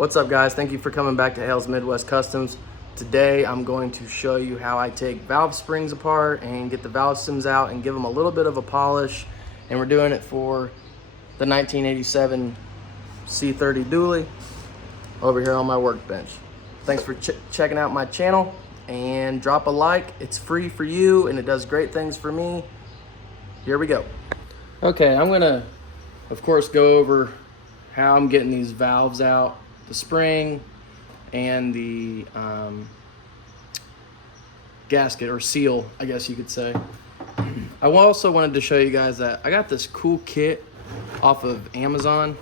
What's up, guys? Thank you for coming back to Hale's Midwest Customs. Today I'm going to show you how I take valve springs apart and get the valve stems out and give them a little bit of a polish. And we're doing it for the 1987 C30 dually over here on my workbench. Thanks for checking out my channel, and drop a like. It's free for you and it does great things for me. Here we go. Okay, I'm gonna of course go over how I'm getting these valves out, the spring and the gasket or seal, I guess you could say. I also wanted to show you guys that I got this cool kit off of Amazon.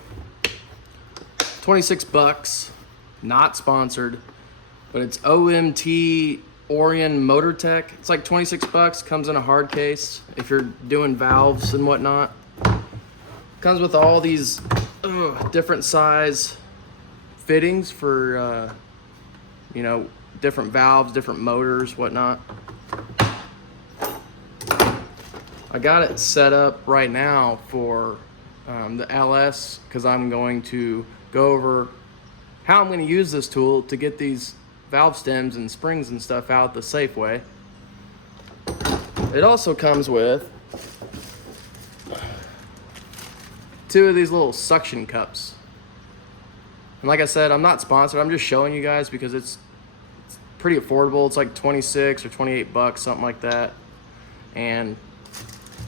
26 bucks, not sponsored, but it's OMT Orion Motor Tech. It's like 26 bucks, comes in a hard case if you're doing valves and whatnot. Comes with all these different size fittings for you know, different valves, different motors, whatnot. I got it set up right now for the LS because I'm going to go over how I'm going to use this tool to get these valve stems and springs and stuff out the safe way. It also comes with 2 of these little suction cups. And like I said, I'm not sponsored. I'm just showing you guys because it's pretty affordable. It's like 26 or 28 bucks, something like that. And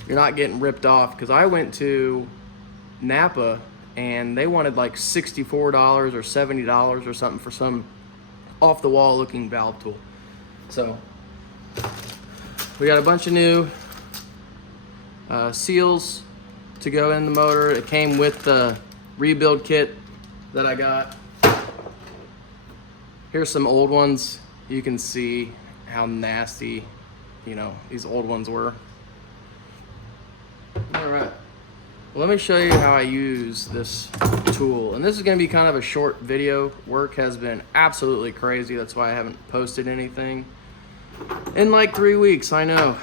you're not getting ripped off, because I went to Napa and they wanted like $64 or $70 or something for some off the wall looking valve tool. So we got a bunch of new seals to go in the motor. It came with the rebuild kit that I got. Here's some old ones. You can see how nasty, you know, these old ones were. All right, well, let me show you how I use this tool. And this is gonna be kind of a short video. Work has been absolutely crazy. That's why I haven't posted anything in like 3 weeks, I know.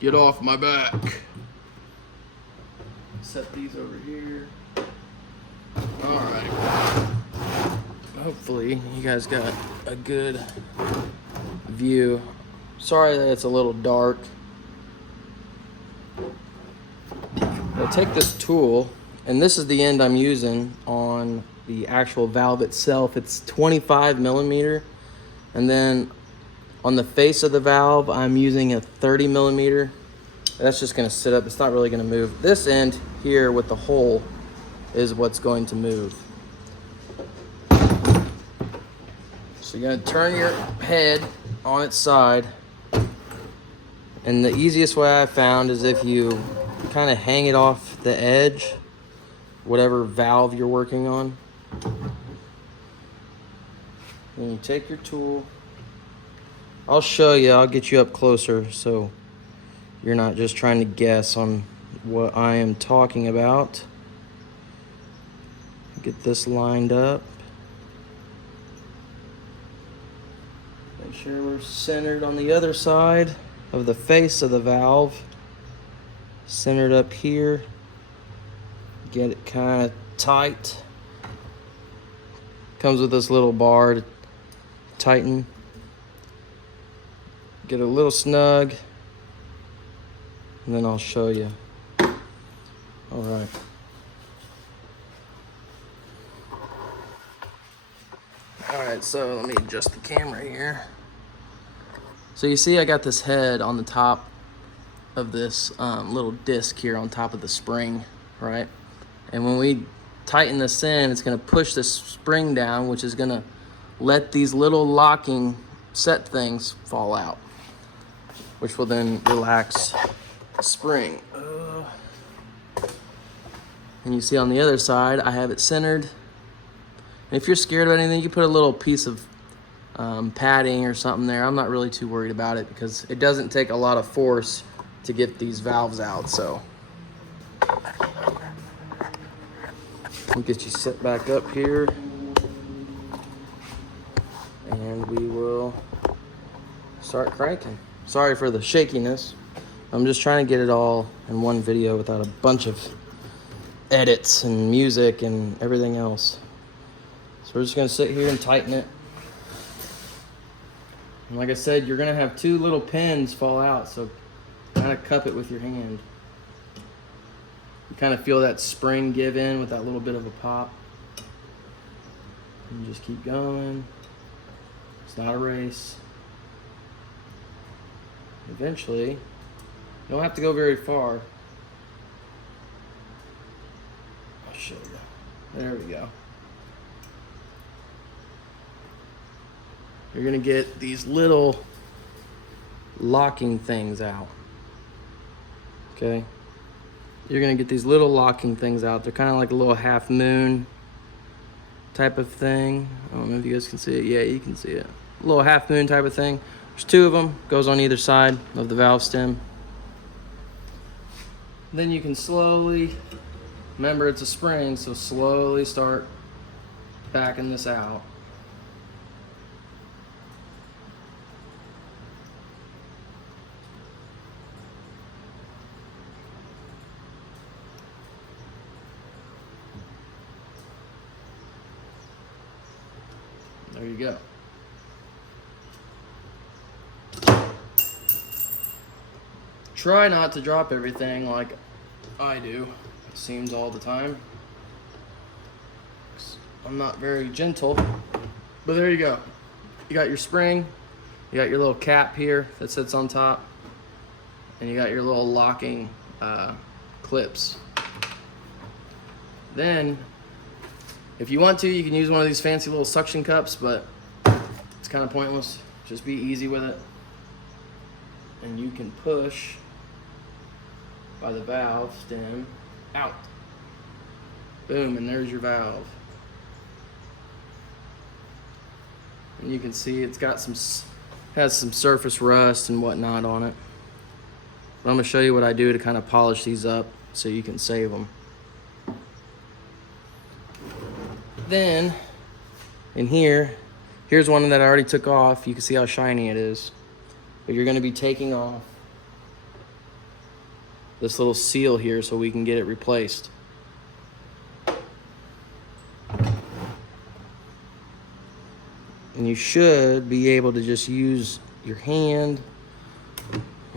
Get off my back. Set these over here. All right. Hopefully you guys got a good view. Sorry that it's a little dark. I'll take this tool, and this is the end I'm using on the actual valve itself. It's 25 millimeter. And then on the face of the valve, I'm using a 30 millimeter. That's just gonna sit up. It's not really gonna move. This end here with the hole is what's going to move. So you're gonna turn your head on its side. And the easiest way I found is if you kind of hang it off the edge, whatever valve you're working on. Then you take your tool. I'll show you, I'll get you up closer so you're not just trying to guess on what I am talking about. Get this lined up. Make sure we're centered on the other side of the face of the valve. Centered up here. Get it kind of tight. Comes with this little bar to tighten. Get a little snug. And then I'll show you. All right. All right, so let me adjust the camera here. So you see I got this head on the top of this little disc here on top of the spring, right? And when we tighten this in, it's gonna push this spring down, which is gonna let these little locking set things fall out, which will then relax the spring. And you see on the other side, I have it centered. And if you're scared of anything, you put a little piece of padding or something there. I'm not really too worried about it because it doesn't take a lot of force to get these valves out. So we'll get you set back up here and we will start cranking. Sorry for the shakiness. I'm just trying to get it all in one video without a bunch of edits and music and everything else. So we're just gonna sit here and tighten it. And like I said, you're gonna have two little pins fall out, so kind of cup it with your hand. You kind of feel that spring give in with that little bit of a pop. And just keep going. It's not a race. Eventually, you don't have to go very far. I'll show you. There we go. You're gonna get these little locking things out. Okay? You're gonna get these little locking things out. They're kind of like a little half moon type of thing. I don't know if you guys can see it. Yeah, you can see it. A little half moon type of thing. There's two of them, goes on either side of the valve stem. Then you can slowly, remember it's a spring, so slowly start backing this out. There you go. Try not to drop everything like I do, it seems all the time. I'm not very gentle, but there you go. You got your spring, you got your little cap here that sits on top, and you got your little locking clips. Then, if you want to, you can use one of these fancy little suction cups, but it's kind of pointless. Just be easy with it. And you can push by the valve stem out. Boom, and there's your valve. And you can see it's got has some surface rust and whatnot on it. But I'm gonna show you what I do to kind of polish these up so you can save them. Then, in here's one that I already took off. You can see how shiny it is. But you're gonna be taking off this little seal here so we can get it replaced. And you should be able to just use your hand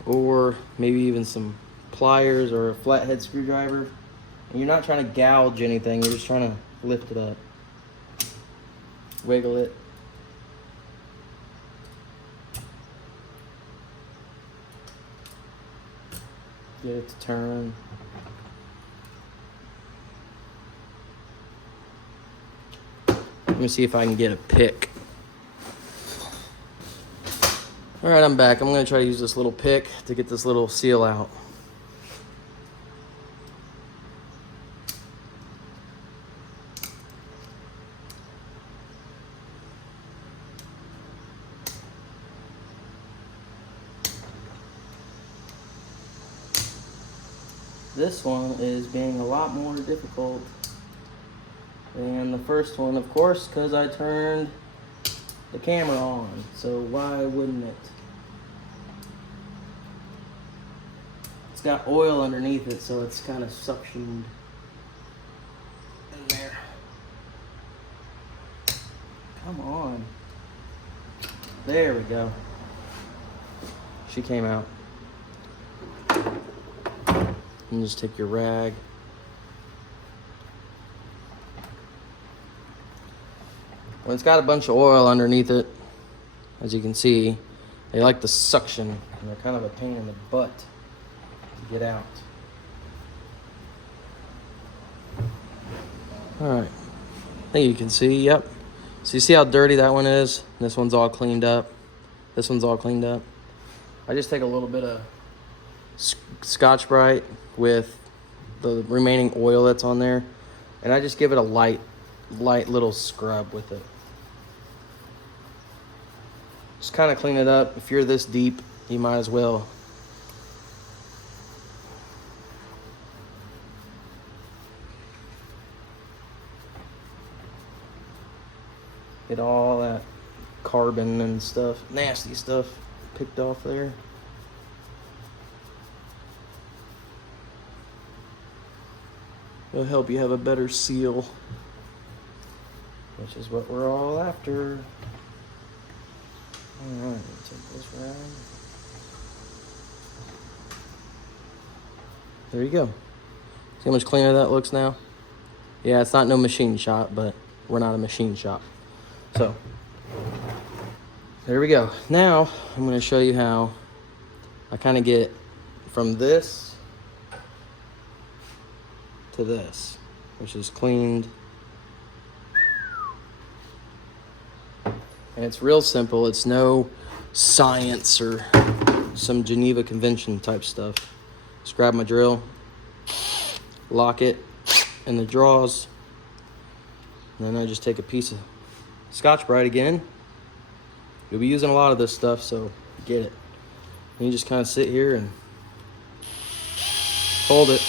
or maybe even some pliers or a flathead screwdriver. And you're not trying to gouge anything, you're just trying to lift it up. Wiggle it. Get it to turn. Let me see if I can get a pick. All right, I'm back. I'm gonna try to use this little pick to get this little seal out. This one is being a lot more difficult than the first one, of course, because I turned the camera on, so why wouldn't it? It's got oil underneath it, so it's kind of suctioned in there. Come on. There we go. She came out. And just take your rag. When it's got a bunch of oil underneath it, as you can see, they like the suction, and they're kind of a pain in the butt to get out. Alright, I think you can see, yep. So you see how dirty that one is? This one's all cleaned up. This one's all cleaned up. I just take a little bit of Scotch-Brite with the remaining oil that's on there, and I just give it a light little scrub with it. Just kind of clean it up. If you're this deep, you might as well. Get all that carbon and stuff, nasty stuff, picked off there. It'll help you have a better seal. which is what we're all after. All right, take this round. There you go. See how much cleaner that looks now? Yeah, it's not no machine shop, but we're not a machine shop. So, there we go. Now, I'm gonna show you how I kind of get from this to this, which is cleaned. And it's real simple. It's no science or some Geneva Convention type stuff. Just grab my drill, lock it in the drawers, and then I just take a piece of Scotch-Brite again. You'll be using a lot of this stuff, so get it. And you just kind of sit here and hold it.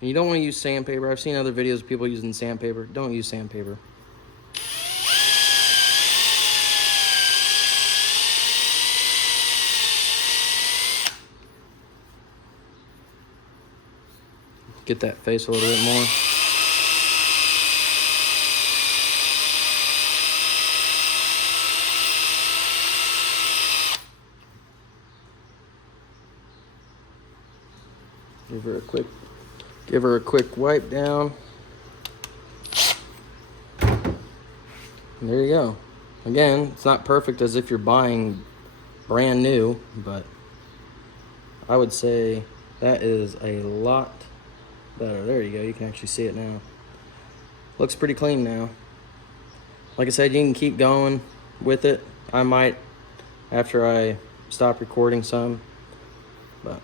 And you don't want to use sandpaper. I've seen other videos of people using sandpaper. Don't use sandpaper. Get that face a little bit more. Give her a quick wipe down. And there you go. Again, it's not perfect as if you're buying brand new, but I would say that is a lot better. There you go. You can actually see it now. Looks pretty clean now. Like I said, you can keep going with it. I might after I stop recording some, but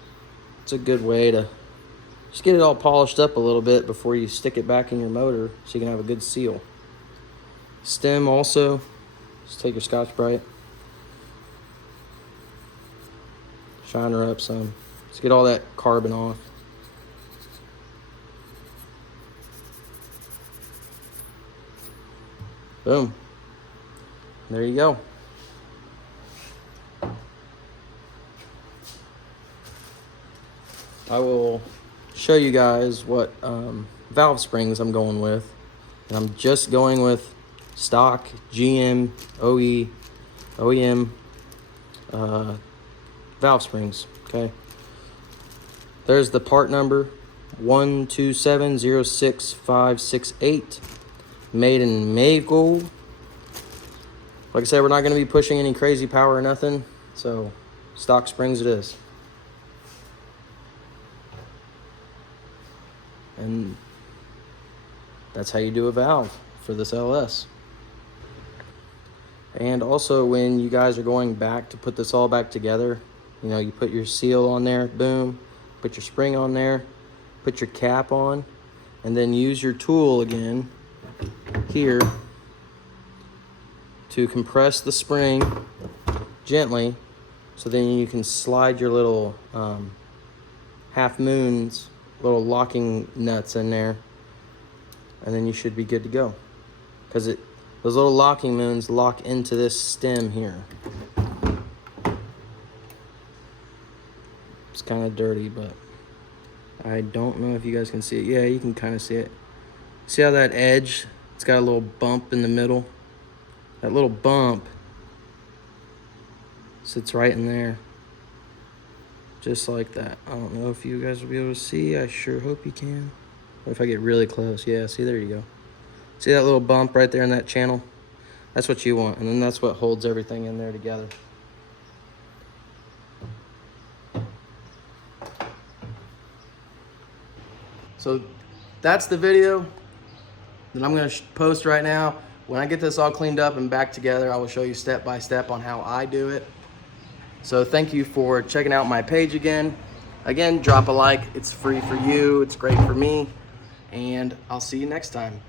it's a good way to just get it all polished up a little bit before you stick it back in your motor so you can have a good seal. Stem also, just take your Scotch-Brite, shine her up some. Just get all that carbon off. Boom. There you go. I will show you guys what valve springs I'm going with. And I'm just going with stock GM OEM valve springs. Okay. There's the part number 127066568. Made in Maygold. Like I said, we're not going to be pushing any crazy power or nothing. So stock springs it is. And that's how you do a valve for this LS. And also when you guys are going back to put this all back together, you know, you put your seal on there, boom, put your spring on there, put your cap on, and then use your tool again here to compress the spring gently, so then you can slide your little half moons, little locking nuts in there, and then you should be good to go, because those little locking moons lock into this stem here. It's kind of dirty, but I don't know if you guys can see it. Yeah, you can kind of see it. See how that edge, it's got a little bump in the middle? That little bump sits right in there. Just like that. I don't know if you guys will be able to see. I sure hope you can. Or if I get really close. Yeah, see, there you go. See that little bump right there in that channel? That's what you want. And then that's what holds everything in there together. So that's the video that I'm going to post right now. When I get this all cleaned up and back together, I will show you step by step on how I do it. So thank you for checking out my page again. Again, drop a like. It's free for you. It's great for me. And I'll see you next time.